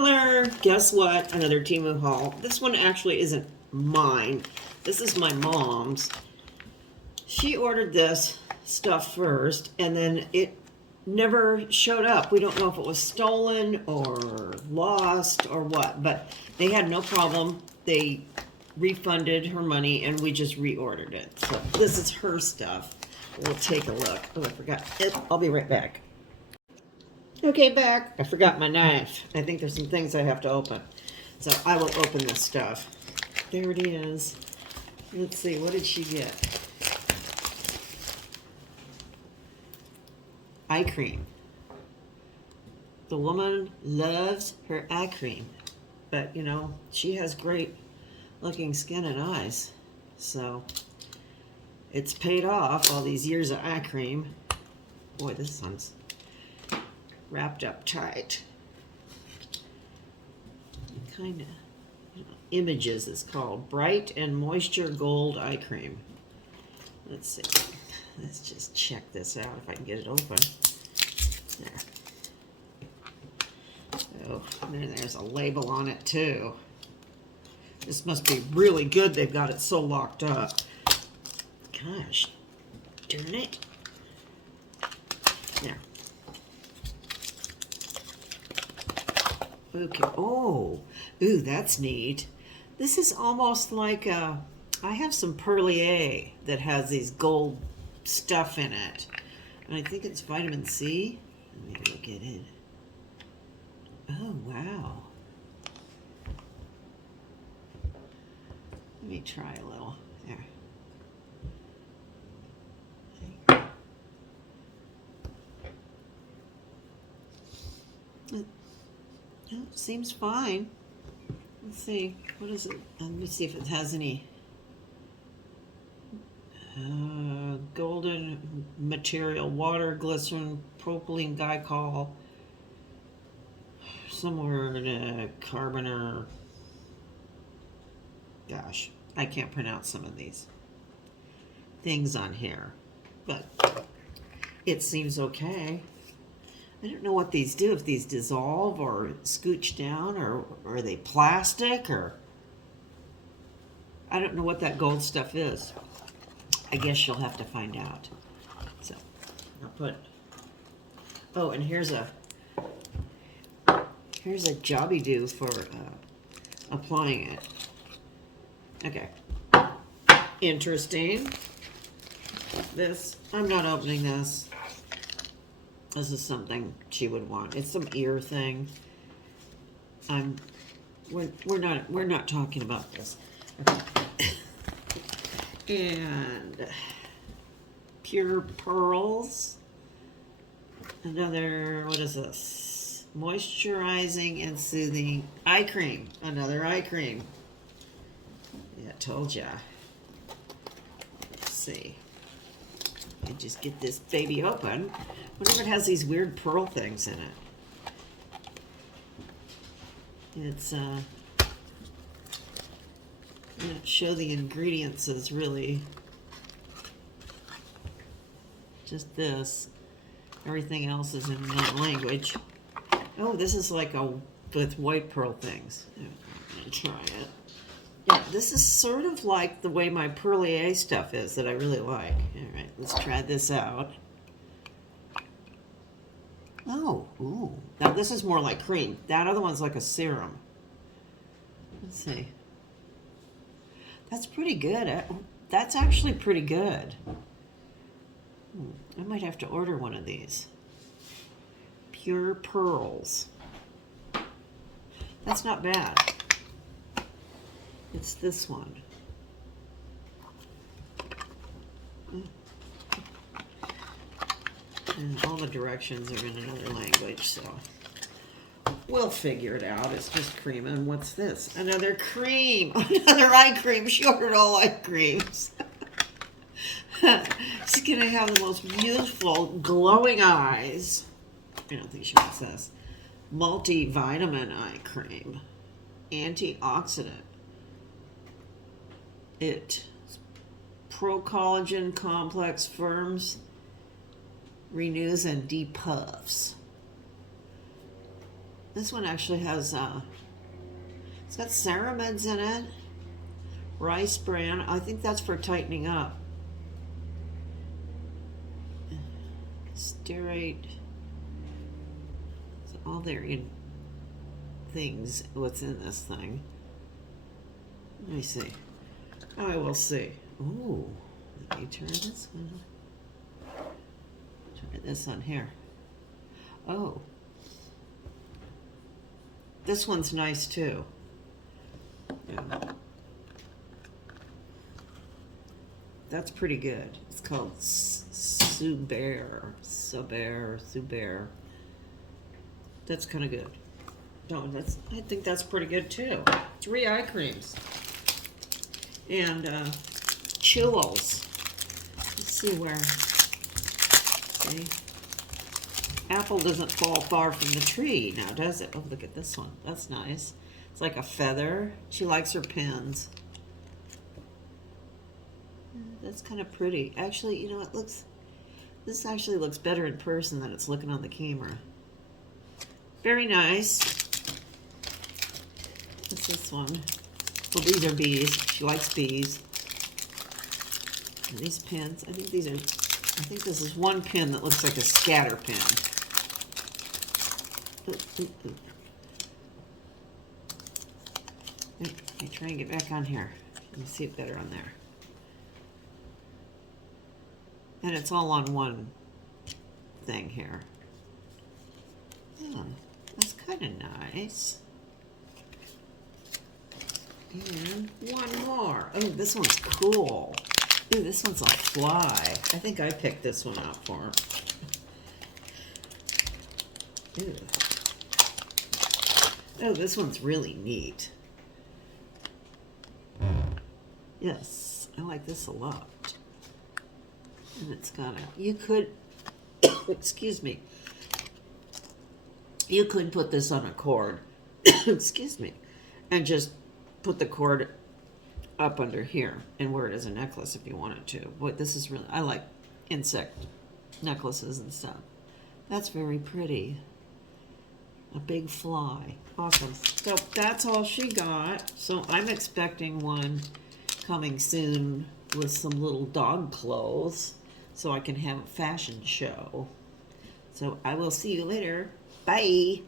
Hello, guess what? Another Temu haul. This one actually isn't mine. This is my mom's. She ordered this stuff first, and then it never showed up. We don't know if it was stolen or lost or what, but they had no problem. They refunded her money, and we just reordered it. So this is her stuff. We'll take a look. Oh, I forgot. I'll be right back. Okay, back. I forgot my knife. I think there's some things I have to open. So I will open this stuff. There it is. Let's see, what did she get? Eye cream. The woman loves her eye cream. But, you know, she has great looking skin and eyes. So it's paid off, all these years of eye cream. Boy, this one's wrapped up tight. Kind of, you know, Images is called Bright and Moisture Gold Eye Cream. Let's see. Let's just check this out if I can get it open. There. Oh, and then there's a label on it too. This must be really good. They've got it so locked up. Gosh, darn it. There. Okay. Oh, ooh, that's neat. This is almost like I have some Perlier that has these gold stuff in it, and I think it's vitamin C. Let me look at it. Oh wow. Let me try a little. There. No, it seems fine. Let's see. What is it? Let me see if it has any golden material, water, glycerin, propylene glycol, somewhere in a carbon or... Gosh, I can't pronounce some of these things on here. But it seems okay. I don't know what these do, if these dissolve or scooch down, or are they plastic, or... I don't know what that gold stuff is. I guess you'll have to find out. So, I'll put... Oh, and here's a jobby-do for applying it. Okay. Interesting. This, I'm not opening this. This is something she would want. It's some ear thing. We're not talking about this. Okay. And Pure Pearls. Another, what is this? Moisturizing and soothing eye cream. Another eye cream. Yeah, told ya. Let's see. I just get this baby open. Wonder if it has these weird pearl things in it. It's show the ingredients is really just this. Everything else is in another language. Oh, this is like with white pearl things. I'm gonna try it. Yeah, this is sort of like the way my Perlier stuff is that I really like. All right, let's try this out. Oh, ooh. Now this is more like cream. That other one's like a serum. Let's see. That's pretty good. That's actually pretty good. I might have to order one of these. Pure Pearls. That's not bad. It's this one. And all the directions are in another language, so we'll figure it out. It's just cream. And what's this? Another cream. Another eye cream. She ordered all eye creams. She's going to have the most beautiful, glowing eyes. I don't think she wants this. Multivitamin eye cream. Antioxidant. It pro collagen complex firms, renews and depuffs. This one actually has, it's got ceramides in it. Rice bran. I think that's for tightening up. Stearate. It's all their things, what's in this thing. Let me see. I will see. Ooh, let me turn this one. Try this on here. Oh. This one's nice too. Yeah. That's pretty good. It's called Suber. That's kind of good. No, I think that's pretty good too. 3 eye creams. And Chewels. Let's see where. See? Apple doesn't fall far from the tree now, does it? Oh, look at this one. That's nice. It's like a feather. She likes her pins. That's kind of pretty. Actually, you know, this actually looks better in person than it's looking on the camera. Very nice. What's this one? Well, these are bees. She likes bees. And these pins, I think this is one pin that looks like a scatter pin. Let me try and get back on here. Let me see it better on there. And it's all on one thing here. Oh, that's kind of nice. And one more. Oh, this one's cool. Ooh, this one's a fly. I think I picked this one out for him. Ooh. Oh, this one's really neat. Yes, I like this a lot. And it's got a, you could, excuse me, you could put this on a cord, excuse me, and just put the cord up under here and wear it as a necklace if you wanted to. But this is really, I like insect necklaces and stuff. That's very pretty. A big fly. Awesome. So that's all she got. So I'm expecting one coming soon with some little dog clothes so I can have a fashion show. So I will see you later. Bye.